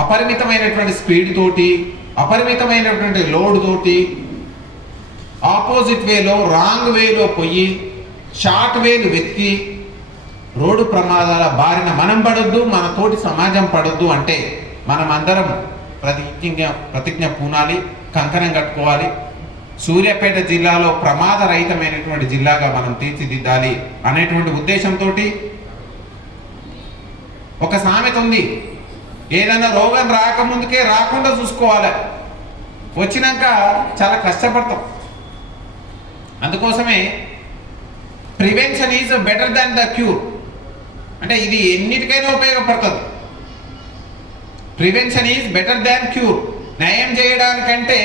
అపరిమితమైనటువంటి speed తోటి, అపరిమితమైనటువంటి load తోటి opposite వేలో, రాంగ్ వేలో పోయి షార్ట్ వేలు వెతికి రోడ్డు ప్రమాదాల బారిన మనం పడొద్దు, మన తోటి సమాజం పడొద్దు అంటే మనం అందరం ప్రతిజ్ఞ పూనాలి, కంకణం కట్టుకోవాలి. సూర్యాపేట జిల్లాలో ప్రమాద రహితమైనటువంటి జిల్లాగా మనం తీర్చిదిద్దాలి అనేటువంటి ఉద్దేశంతో ఒక సామెత ఉంది, ఏదైనా రోగం రాకముందుకే రాకుండా చూసుకోవాలి, వచ్చినాక చాలా కష్టపడతాం. అందుకోసమే prevention is better than the cure అంటే ఇది ఎన్నిటికైనా ఉపయోగపడుతుంది. Prevention is better than cure, నయం చేయడానికంటే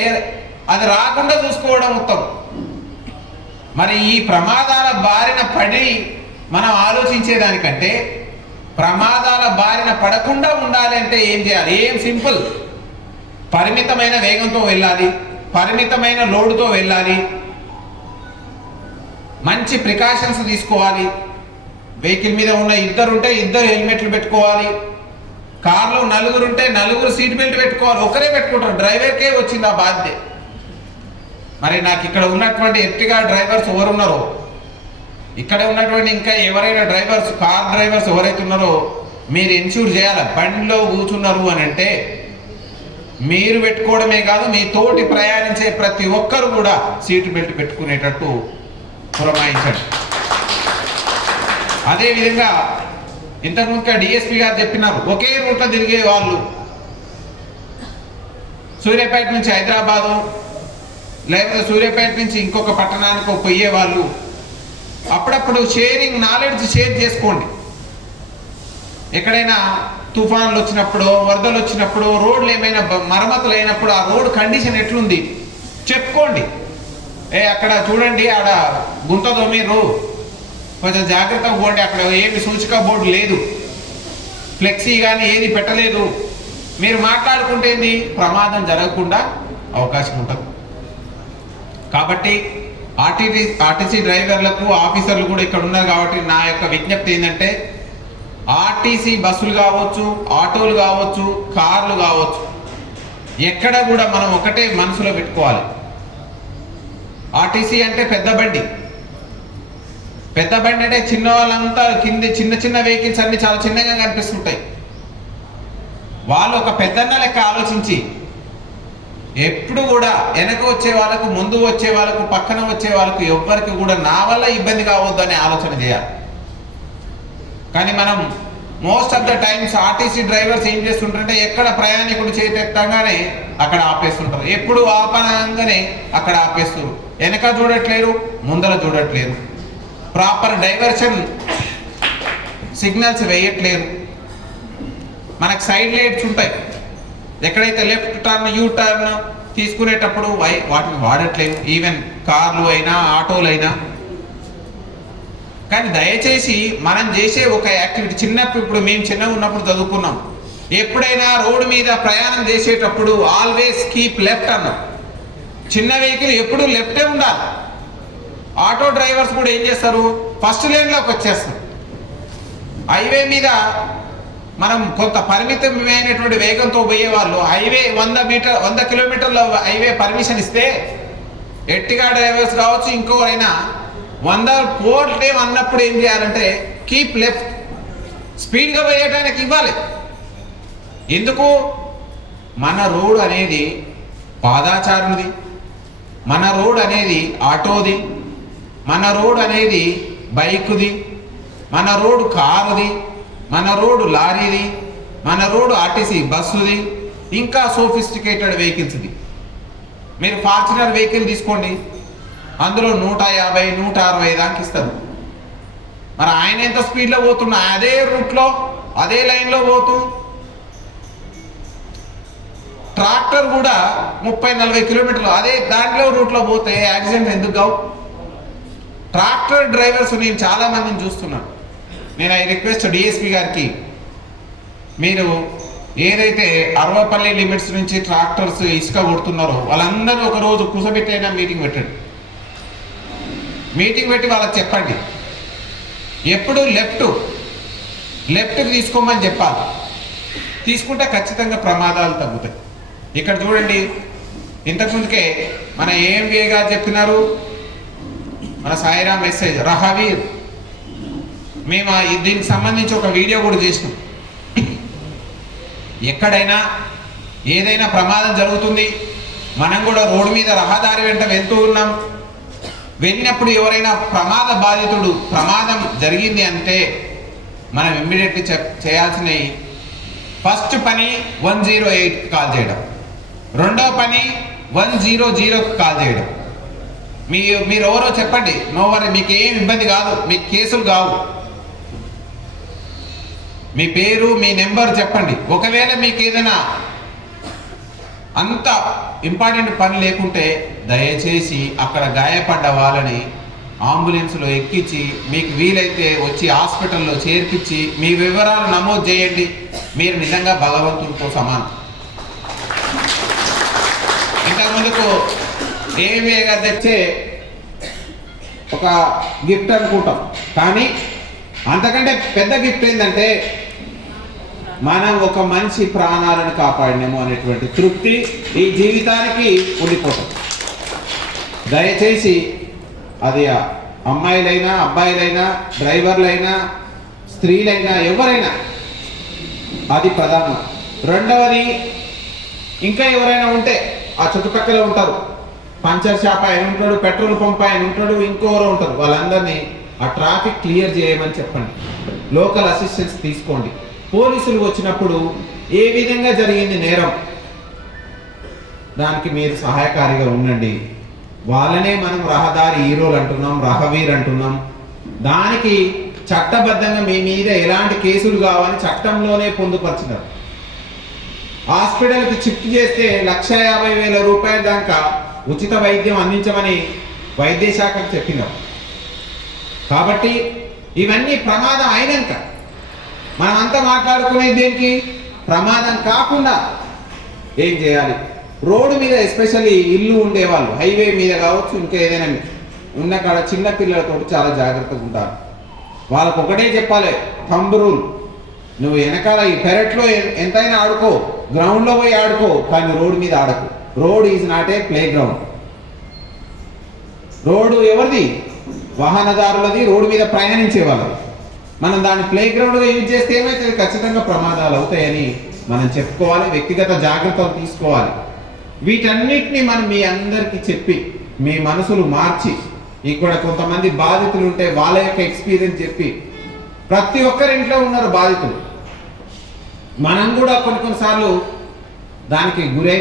అది రాకుండా చూసుకోవడం ఉత్తమం. మరి ఈ ప్రమాదాల బారిన పడి మనం ఆలోచించేదానికంటే ప్రమాదాల బారిన పడకుండా ఉండాలి అంటే ఏం చేయాలి? ఏం సింపుల్, పరిమితమైన వేగంతో వెళ్ళాలి, పరిమితమైన లోడుతో వెళ్ళాలి, మంచి ప్రికాషన్స్ తీసుకోవాలి. వెహికల్ మీద ఉన్న ఇద్దరు హెల్మెట్లు పెట్టుకోవాలి, కార్లో నలుగురు సీట్ బెల్ట్ పెట్టుకోవాలి. ఒకరే పెట్టుకుంటారు, డ్రైవర్కే వచ్చింది ఆ బాధ్యత. మరి నాకు ఇక్కడ ఉన్నటువంటి ఎర్టిగా డ్రైవర్స్ ఎవరున్నారో, ఇక్కడ ఉన్నటువంటి ఇంకా ఎవరైనా డ్రైవర్స్, కార్ డ్రైవర్స్ ఎవరైతే ఉన్నారో మీరు ఎన్ష్యూర్ చేయాలి. బండిలో కూర్చున్నారు అని అంటే మీరు పెట్టుకోవడమే కాదు, మీ తోటి ప్రయాణించే ప్రతి ఒక్కరు కూడా సీట్ బెల్ట్ పెట్టుకునేటట్టు పురమాయించండి. అదేవిధంగా ఇంతకుముందు డిఎస్పీ గారు చెప్పినారు, ఒకే రూట్లో తిరిగే వాళ్ళు సూర్యాపేట నుంచి హైదరాబాదు లేకపోతే సూర్యాపేట నుంచి ఇంకొక పట్టణానికి పోయే వాళ్ళు అప్పుడప్పుడు నాలెడ్జ్ షేర్ చేసుకోండి. ఎక్కడైనా తుఫాన్లు వచ్చినప్పుడు, వరదలు వచ్చినప్పుడు, రోడ్లు ఏమైనా మరమ్మతులు అయినప్పుడు ఆ రోడ్ కండిషన్ ఎట్లుంది చెప్పుకోండి. అక్కడ చూడండి, ఆడ గుంత దొమ్మిరు, కొంచెం జాగ్రత్తగా పోండి, అక్కడ ఏమి సూచిక బోర్డు లేదు, ఫ్లెక్సీ కానీ ఏది పెట్టలేదు. మీరు మాట్లాడుకుంటే ప్రమాదం జరగకుండా అవకాశం ఉంటుంది. కాబట్టి ఆర్టీసీ డ్రైవర్లకు, ఆఫీసర్లు కూడా ఇక్కడ ఉన్నారు కాబట్టి నా యొక్క విజ్ఞప్తి ఏంటంటే, ఆర్టీసీ బస్సులు కావచ్చు, ఆటోలు కావచ్చు, కార్లు కావచ్చు, ఎక్కడ కూడా మనం ఒకటే మనసులో పెట్టుకోవాలి. ఆర్టీసీ అంటే పెద్ద బండి అంటే చిన్న వాళ్ళంతా కింద చిన్న వెహికల్స్ అన్ని చాలా చిన్నగా కనిపిస్తుంటాయి. వాళ్ళు ఒక పెద్దన్న లెక్క ఆలోచించి ఎప్పుడు కూడా వెనక వచ్చే వాళ్ళకు, ముందు వచ్చే వాళ్ళకు, పక్కన వచ్చే వాళ్ళకు ఎవ్వరికి కూడా నా వల్ల ఇబ్బంది కావద్దు అనే ఆలోచన చేయాలి. కానీ మనం most of the times RTC drivers ఏం చేస్తుంటారంటే, ఎక్కడ ప్రయాణికుడు చేతెత్తగానే అక్కడ ఆపేస్తుంటారు, ఎప్పుడు ఆపనంగానే అక్కడ ఆపేస్తారు, వెనక చూడట్లేరు, ముందర చూడట్లేరు, ప్రాపర్ డైవర్షన్ సిగ్నల్స్ వేయట్లేరు. మనకు సైడ్ లైట్స్ ఉంటాయి, ఎక్కడైతే లెఫ్ట్ టర్న్, యూ టర్న్ తీసుకునేటప్పుడు వాటిని వాడట్లేము, ఈవెన్ కార్లు అయినా ఆటోలు అయినా. కానీ దయచేసి మనం చేసే ఒక యాక్టివిటీ, ఇప్పుడు మేము చిన్నగా ఉన్నప్పుడు చదువుకున్నాం, ఎప్పుడైనా రోడ్డు మీద ప్రయాణం చేసేటప్పుడు ఆల్వేస్ కీప్ లెఫ్ట్ అన్నాం. చిన్న వెహికల్ ఎప్పుడు లెఫ్టే ఉండాలి. ఆటో డ్రైవర్స్ కూడా ఏం చేస్తారు, ఫస్ట్ లేన్లోకి వచ్చేస్తారు. హైవే మీద మనం కొంత పరిమితమైనటువంటి వేగంతో పోయేవాళ్ళు హైవే 100 కిలోమీటర్ల హైవే పర్మిషన్ ఇస్తే, ఎర్టిగా డ్రైవర్స్ కావచ్చు, ఇంకోరైనా 100 పోర్లేం అన్నప్పుడు ఏం చేయాలంటే కీప్ లెఫ్ట్, స్పీడ్గా పోయేటానికి ఇవ్వాలి. ఎందుకు? మన రోడ్ అనేది పాదాచారులది, మన రోడ్ అనేది ఆటోది, మన రోడ్ అనేది బైకుది, మన రోడ్ కారుది, మన రోడ్డు లారీది, మన రోడ్డు ఆర్టీసీ బస్సుది, ఇంకా సోఫిస్టికేటెడ్ వెహికల్స్ది. మీరు ఫార్చునర్ వెహికల్ తీసుకోండి, అందులో 150, 160 దాకా ఇస్తారు. మరి ఆయన ఎంత స్పీడ్లో పోతున్నా అదే రూట్లో, అదే లైన్లో పోతూ, ట్రాక్టర్ కూడా 30-40 కిలోమీటర్లు అదే దాంట్లో రూట్లో పోతే యాక్సిడెంట్ ఎందుకు కావు? ట్రాక్టర్ డ్రైవర్స్ నేను చాలా మందిని చూస్తున్నాను. నేను ఐ రిక్వెస్ట్ డిఎస్పీ గారికి, మీరు ఏదైతే అరవపల్లి లిమిట్స్ నుంచి ట్రాక్టర్స్ ఇసుక కొడుతున్నారో వాళ్ళందరూ ఒకరోజు కూసబెట్టైనా మీటింగ్ పెట్టండి. మీటింగ్ పెట్టి వాళ్ళకి చెప్పండి, ఎప్పుడు లెఫ్ట్కి తీసుకోమని చెప్పాలి. తీసుకుంటే ఖచ్చితంగా ప్రమాదాలు తగ్గుతాయి. ఇక్కడ చూడండి, ఇంతకుముందుకే మన ఏఎంబీఏ గారు చెప్పినారు, మన సాయిరామ్ మెసేజ్ రహవీర్, మేము దీనికి సంబంధించి ఒక వీడియో కూడా చేసినాం. ఎక్కడైనా ఏదైనా ప్రమాదం జరుగుతుంది, మనం కూడా రోడ్డు మీద రహదారి వెంట వెళ్తూ ఉన్నాం, వెళ్ళినప్పుడు ఎవరైనా ప్రమాద బాధితుడు ప్రమాదం జరిగింది అంటే మనం ఇమ్మీడియట్లీ చేయాల్సినవి, ఫస్ట్ పని 108 కాల్ చేయడం, రెండో పని 100కి కాల్ చేయడం. మీరు ఎవరో చెప్పండి, నో వరీ, మీకు ఏం ఇబ్బంది కాదు, మీకు కేసులు కావు. మీ పేరు మీ నెంబర్ చెప్పండి. ఒకవేళ మీకు ఏదైనా అంత ఇంపార్టెంట్ పని లేకుంటే దయచేసి అక్కడ గాయపడ్డ వాళ్ళని అంబులెన్స్లో ఎక్కించి మీకు వీలైతే వచ్చి హాస్పిటల్లో చేర్పించి మీ వివరాలు నమోదు చేయండి. మీరు నిజంగా భగవంతునితో సమానం. ఇంతకుముందుకు ఏమేగా తెచ్చే ఒక గిఫ్ట్ అనుకుంటాం, కానీ అంతకంటే పెద్ద గిఫ్ట్ ఏంటంటే మనం ఒక మనిషి ప్రాణాలను కాపాడినాము అనేటువంటి తృప్తి ఈ జీవితానికి ఉండిపోతుంది. దయచేసి అది అమ్మాయిలైనా అబ్బాయిలైనా డ్రైవర్లైనా స్త్రీలైనా ఎవరైనా అది ప్రధానం. రెండవది, ఇంకా ఎవరైనా ఉంటే ఆ చుట్టుపక్కల ఉంటారు, పంచర్ షాప్ ఆయన ఉంటాడు, పెట్రోల్ పంప్ ఆయన ఉంటాడు, ఇంకోరు ఉంటారు, వాళ్ళందరినీ ఆ ట్రాఫిక్ క్లియర్ చేయమని చెప్పండి. లోకల్ అసిస్టెన్స్ తీసుకోండి. పోలీసులు వచ్చినప్పుడు ఏ విధంగా జరిగింది నేరం, దానికి మీరు సహాయకారిగా ఉండండి. వాళ్ళనే మనం రహదారి హీరోలు అంటున్నాం, రహవీర్ అంటున్నాం. దానికి చట్టబద్ధంగా మీ మీద ఎలాంటి కేసులు కావాలని చట్టంలోనే పొందుపరిచినారు. హాస్పిటల్కి షిఫ్ట్ చేస్తే 1,50,000 రూపాయల దాకా ఉచిత వైద్యం అందించమని వైద్య శాఖకు చెప్పినారు. కాబట్టి ఇవన్నీ ప్రమాదం అయినాక మనం అంతా మాట్లాడుకునేది దేనికి, ప్రమాదం కాకుండా ఏం చేయాలి. రోడ్డు మీద ఎస్పెషల్లీ ఇల్లు ఉండేవాళ్ళు, హైవే మీద కావచ్చు, ఇంకా ఏదైనా ఉన్న కాడ చిన్న పిల్లలతో చాలా జాగ్రత్తగా ఉంటారు. వాళ్ళకు ఒకటే చెప్పాలి, థంబ్ రూల్, నువ్వు వెనకాల ఈ పెరట్లో ఎంతైనా ఆడుకో, గ్రౌండ్లో పోయి ఆడుకో, కానీ రోడ్డు మీద ఆడకు. Road is not a playground. Road ఎవరిది? వాహనదారులది, రోడ్డు మీద ప్రయాణించే వాళ్ళది. మనం దాన్ని ప్లే గ్రౌండ్గా యూజ్ చేస్తే ఏమైతుంది, ఖచ్చితంగా ప్రమాదాలు అవుతాయని మనం చెప్పుకోవాలి, వ్యక్తిగత జాగ్రత్తలు తీసుకోవాలి. వీటన్నిటిని మనం మీ అందరికీ చెప్పి మీ మనసులు మార్చి, ఇక్కడ కొంతమంది బాధితులు ఉంటే వాళ్ళ యొక్క ఎక్స్పీరియన్స్ చెప్పి, ప్రతి ఒక్కరి ఇంట్లో ఉన్నారు బాధితులు, మనం కూడా కొన్నిసార్లు దానికి గురై